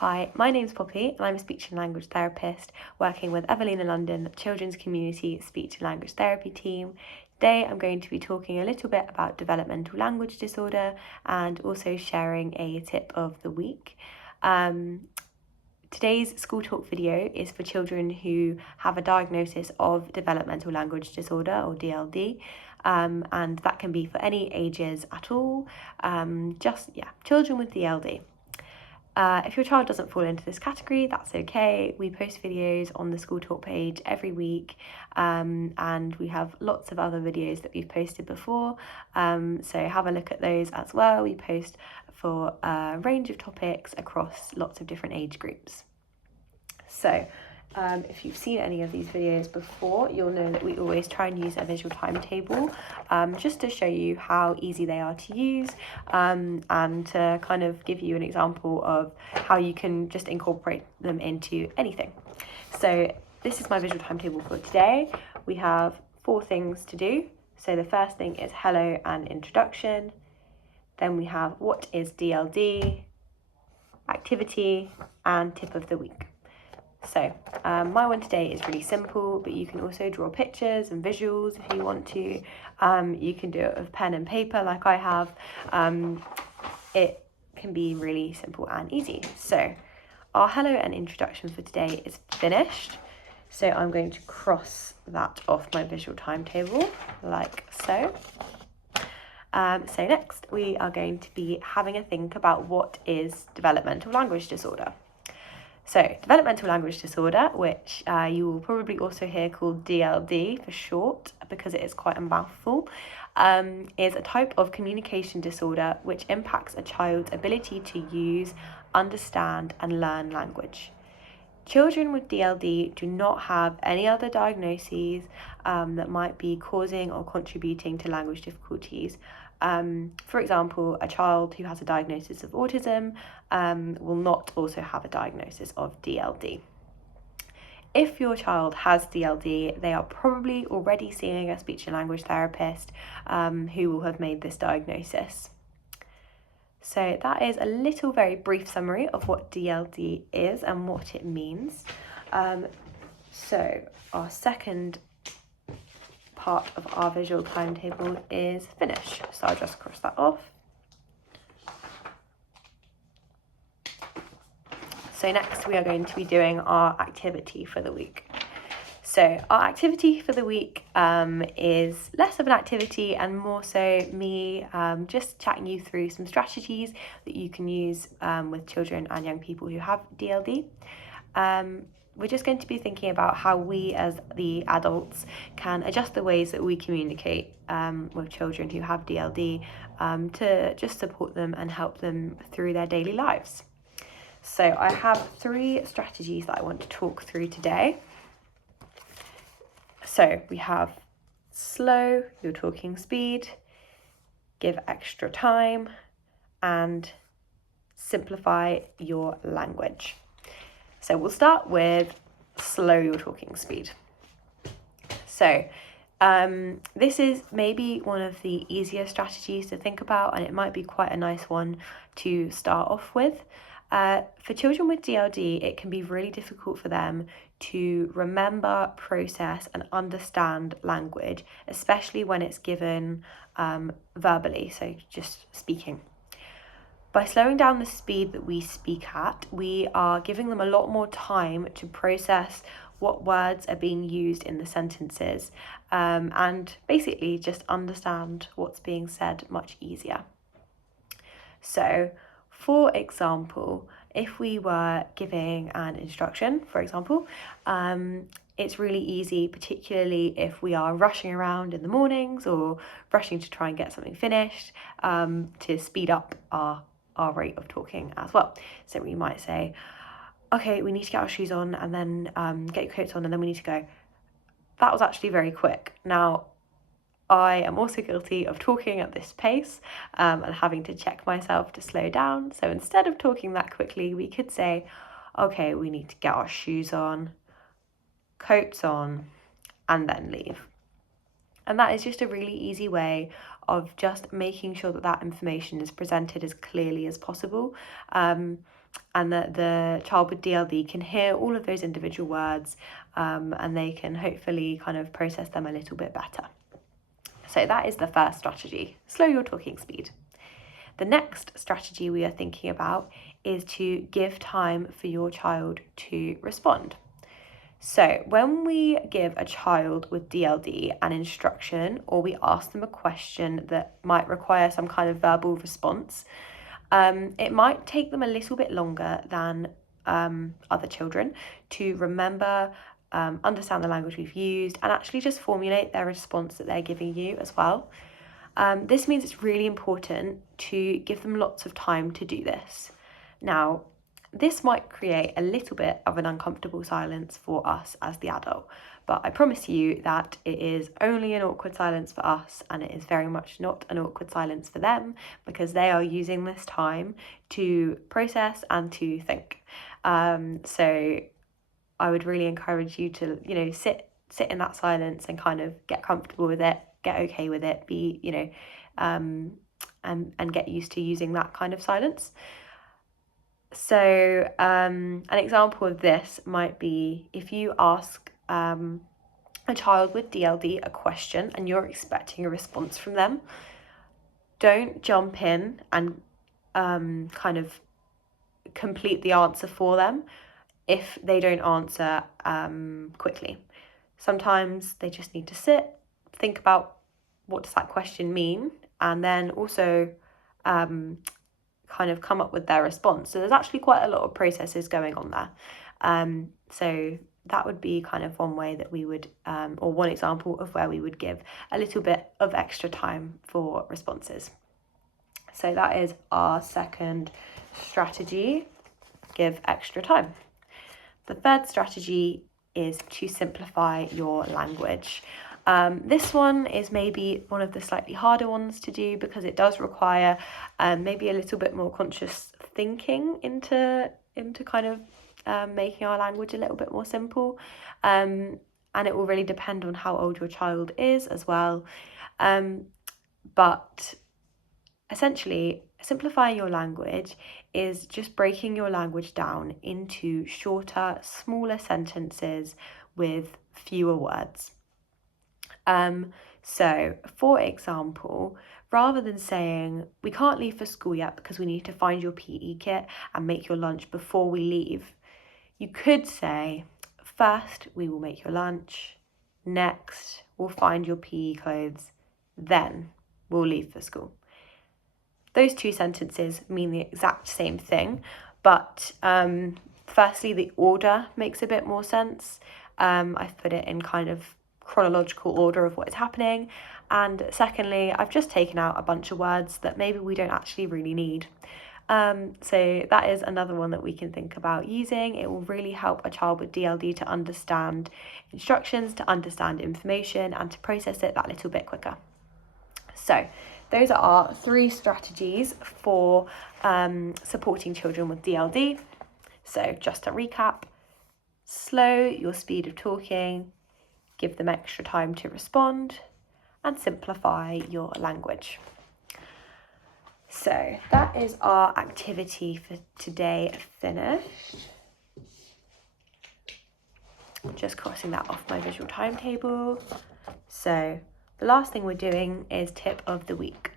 Hi, my name's Poppy and I'm a speech and language therapist working with Evelina London Children's Community Speech and Language Therapy team. Today I'm going to be talking a little bit about developmental language disorder and also sharing a tip of the week. Today's school talk video is for children who have a diagnosis of developmental language disorder or DLD. And that can be for any ages at all, children with DLD. If your child doesn't fall into this category, that's okay. We post videos on the School Talk page every week, and we have lots of other videos that we've posted before, so have a look at those as well. We post for a range of topics across lots of different age groups. So if you've seen any of these videos before, you'll know that we always try and use a visual timetable just to show you how easy they are to use and to kind of give you an example of how you can just incorporate them into anything. So this is my visual timetable for today. We have 4 things to do. So the first thing is hello and introduction. Then we have what is DLD, activity, and tip of the week. So my one today is really simple, but you can also draw pictures and visuals if you want to. You can do it with pen and paper like I have. It can be really simple and easy. So our hello and introduction for today is finished. So I'm going to cross that off my visual timetable like so. So next we are going to be having a think about what is developmental language disorder. So developmental language disorder, which you will probably also hear called DLD for short because it is quite a mouthful, is a type of communication disorder which impacts a child's ability to use, understand and learn language. Children with DLD do not have any other diagnoses that might be causing or contributing to language difficulties. For example, a child who has a diagnosis of autism will not also have a diagnosis of DLD. If your child has DLD, they are probably already seeing a speech and language therapist who will have made this diagnosis. So that is a little very brief summary of what DLD is and what it means. So our second part of our visual timetable is finish. So I'll just cross that off. So next we are going to be doing our activity for the week. So our activity for the week is less of an activity and more so me just chatting you through some strategies that you can use with children and young people who have DLD. We're just going to be thinking about how we as the adults can adjust the ways that we communicate with children who have DLD to just support them and help them through their daily lives. So I have 3 strategies that I want to talk through today. So we have slow your talking speed, give extra time, and simplify your language. So we'll start with slow your talking speed. So this is maybe one of the easier strategies to think about, and it might be quite a nice one to start off with. For children with DLD, it can be really difficult for them to remember, process and understand language, especially when it's given verbally, so just speaking. By slowing down the speed that we speak at, we are giving them a lot more time to process what words are being used in the sentences and basically just understand what's being said much easier. So, for example, if we were giving an instruction, for example, it's really easy, particularly if we are rushing around in the mornings or rushing to try and get something finished, to speed up our rate of talking as well. So we might say, okay, we need to get our shoes on and then get your coats on and then we need to go. That was actually very quick. Now, I am also guilty of talking at this pace and having to check myself to slow down. So instead of talking that quickly, we could say, okay, we need to get our shoes on, coats on, and then leave. And that is just a really easy way of just making sure that that information is presented as clearly as possible. and that the child with DLD can hear all of those individual words, and they can hopefully kind of process them a little bit better. So that is the first strategy, slow your talking speed. The next strategy we are thinking about is to give time for your child to respond. So when we give a child with DLD an instruction, or we ask them a question that might require some kind of verbal response, it might take them a little bit longer than other children to remember, understand the language we've used, and actually just formulate their response that they're giving you as well. This means it's really important to give them lots of time to do this. Now, this might create a little bit of an uncomfortable silence for us as the adult, but I promise you that it is only an awkward silence for us, and it is very much not an awkward silence for them, because they are using this time to process and to think. So I would really encourage you to, sit in that silence and kind of get comfortable with it, get okay with it, be, and get used to using that kind of silence. So an example of this might be if you ask a child with DLD a question and you're expecting a response from them, don't jump in and kind of complete the answer for them if they don't answer quickly. Sometimes they just need to sit, think about what does that question mean, and then also kind of come up with their response. So there's actually quite a lot of processes going on there. So that would be kind of one way that we would, or one example of where we would give a little bit of extra time for responses. So that is our second strategy, give extra time. The third strategy is to simplify your language. This one is maybe one of the slightly harder ones to do because it does require maybe a little bit more conscious thinking into kind of making our language a little bit more simple. And it will really depend on how old your child is as well. But essentially, simplifying your language is just breaking your language down into shorter, smaller sentences with fewer words. So, for example, rather than saying, we can't leave for school yet because we need to find your PE kit and make your lunch before we leave, you could say, first we will make your lunch, next we'll find your PE clothes, then we'll leave for school. Those two sentences mean the exact same thing, but firstly, the order makes a bit more sense. I've put it in kind of chronological order of what is happening, and secondly, I've just taken out a bunch of words that maybe we don't actually really need. So that is another one that we can think about using. It will really help a child with DLD to understand instructions, to understand information, and to process it that little bit quicker. So those are our 3 strategies for supporting children with DLD. So just to recap, slow your speed of talking, give them extra time to respond, and simplify your language. So that is our activity for today finished. Just crossing that off my visual timetable. So the last thing we're doing is tip of the week.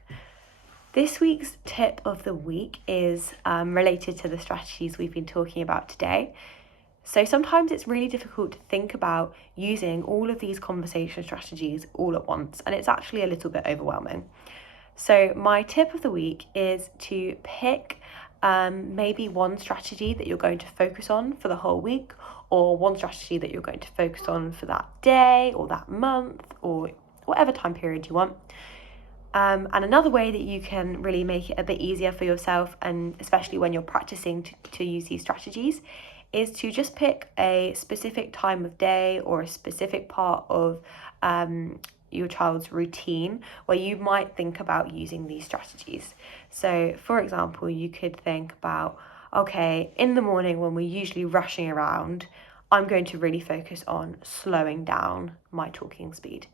This week's tip of the week is related to the strategies we've been talking about today. So sometimes it's really difficult to think about using all of these conversation strategies all at once, and it's actually a little bit overwhelming. So my tip of the week is to pick maybe one strategy that you're going to focus on for the whole week, or one strategy that you're going to focus on for that day or that month or whatever time period you want. And another way that you can really make it a bit easier for yourself, and especially when you're practicing to use these strategies, is to just pick a specific time of day or a specific part of your child's routine where you might think about using these strategies. So, for example, you could think about, okay, in the morning when we're usually rushing around, I'm going to really focus on slowing down my talking speed.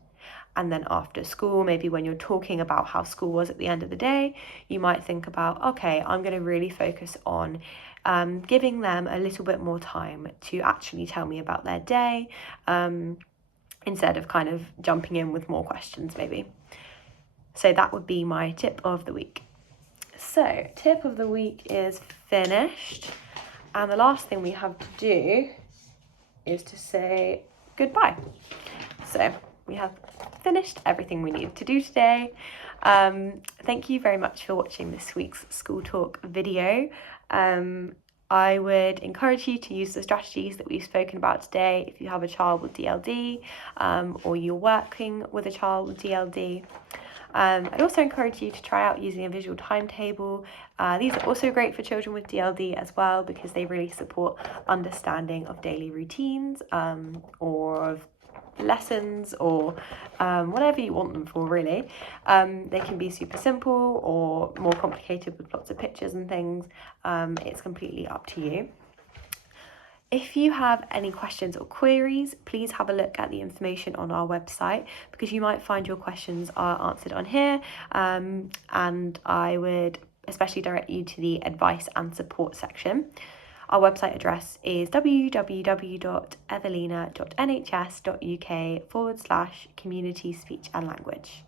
And then after school, maybe when you're talking about how school was at the end of the day, you might think about, okay, I'm going to really focus on giving them a little bit more time to actually tell me about their day, instead of kind of jumping in with more questions maybe. So that would be my tip of the week. So tip of the week is finished. And the last thing we have to do is to say goodbye. So we have finished everything we needed to do today. Thank you very much for watching this week's School Talk video. I would encourage you to use the strategies that we've spoken about today if you have a child with DLD, or you're working with a child with DLD. I'd also encourage you to try out using a visual timetable. These are also great for children with DLD as well, because they really support understanding of daily routines, or of lessons, or whatever you want them for, really. They can be super simple or more complicated with lots of pictures and things. It's completely up to you. If you have any questions or queries, please have a look at the information on our website, because you might find your questions are answered on here, and I would especially direct you to the advice and support section. Our website address is www.evelina.nhs.uk/community speech and language.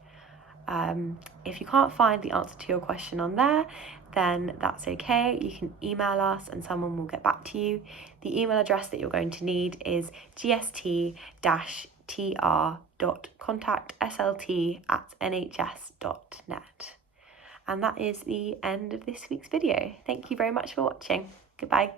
If you can't find the answer to your question on there, then that's okay. You can email us and someone will get back to you. The email address that you're going to need is gst-tr.contactslt@nhs.net. And that is the end of this week's video. Thank you very much for watching. Goodbye.